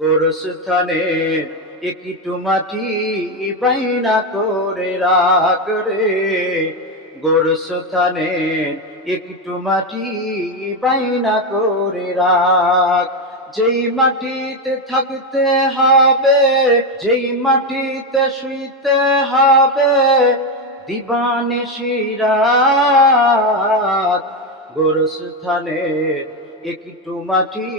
গোরস্থানে একটু মাটি বাইনা করে রাখ রে, গোরস্থানে একটু মাটি বাইনা করে রাখ। যেই মাটিতে থাকতে হবে, যেই মাটিতে শুইতে হবে, দিবানিশি রাত, গোরস্থানে একটু মাটি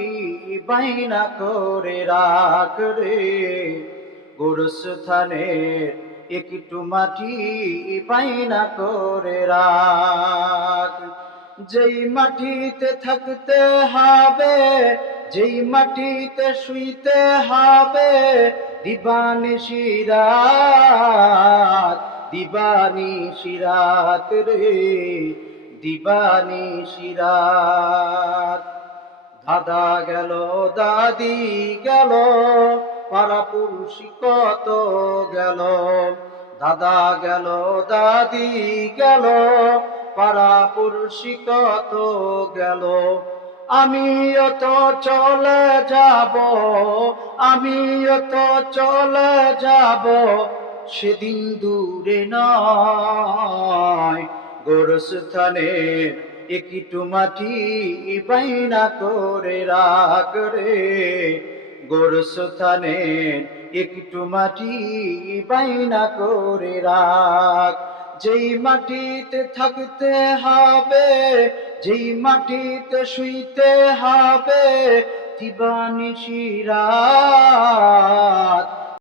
বাইনা করে রাখ রে, গোরস্থানে একটু মাটি বাইনা করে রাখ। যেই মাটিতে থাকতে হবে, যেই মাটিতে শুইতে হবে, দিবানিশি রাত, দিবানিশি রাত রে, দিবানিশি রাত। দাদা গেল দাদি গেল, পাড়াপুরুষি কত গেল, দাদা গেল দাদি গেল, পাড়াপুরুষি কত গেল। আমিও তো চলে যাব, আমিও তো চলে যাব, সেদিন দূরে নয়। গোরস্থানে একটু মাটি বাইনা করে রাখ রে, গোরস্থানে একটু মাটি বাইনা করে রাখ। যেই মাটিতে থাকতে হবে, যেই মাটিতে শুইতে হবে, দিবানিশি রাত,